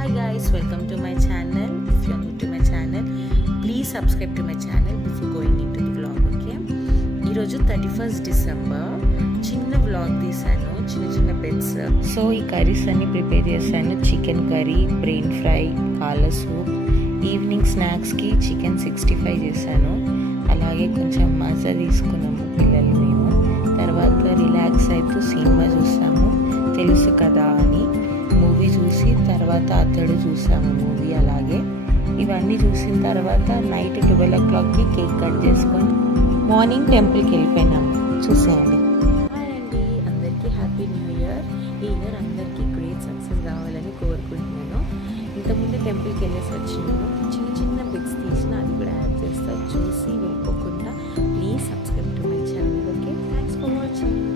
Hi guys, welcome to my channel. If you are new to my channel, please subscribe to my channel before going into the vlog, okay? ఈరోజు 31st December చిన్న vlog తీసాను, చిన్న bits. So ఈ curries అన్ని prepare చేశాను. Chicken curry, brain fry, పాల soup. Evening స్నాక్స్కి chicken 65 చేశాను. అలాగే కొంచెం మజా తీసుకున్నాము పిల్లలు మేము. తర్వాత రిలాక్స్ అవుతూ సినిమా చూసాము, తెలుసు కదా అని మూవీ చూసి తర్వాత అతడు చూసాము మూవీ. అలాగే ఇవన్నీ చూసిన తర్వాత నైట్ 12 o'clockకి కేక్ కట్ చేసుకొని మార్నింగ్ టెంపుల్కి వెళ్ళిపోయినాము. చూసేయండి. హాయ్ అండి, అందరికీ హ్యాపీ న్యూ ఇయర్. ఈ ఇయర్ అందరికీ గ్రేట్ సక్సెస్ కావాలని కోరుకుంటున్నాను. ఇంతకుముందు టెంపుల్కి వెళ్ళేసి వచ్చినాను. చిన్న బిట్స్ తీసిన అది కూడా యాడ్ చేస్తా. చూసి వెళ్ళిపోకుండా please subscribe to my channel, okay? Thanks for watching.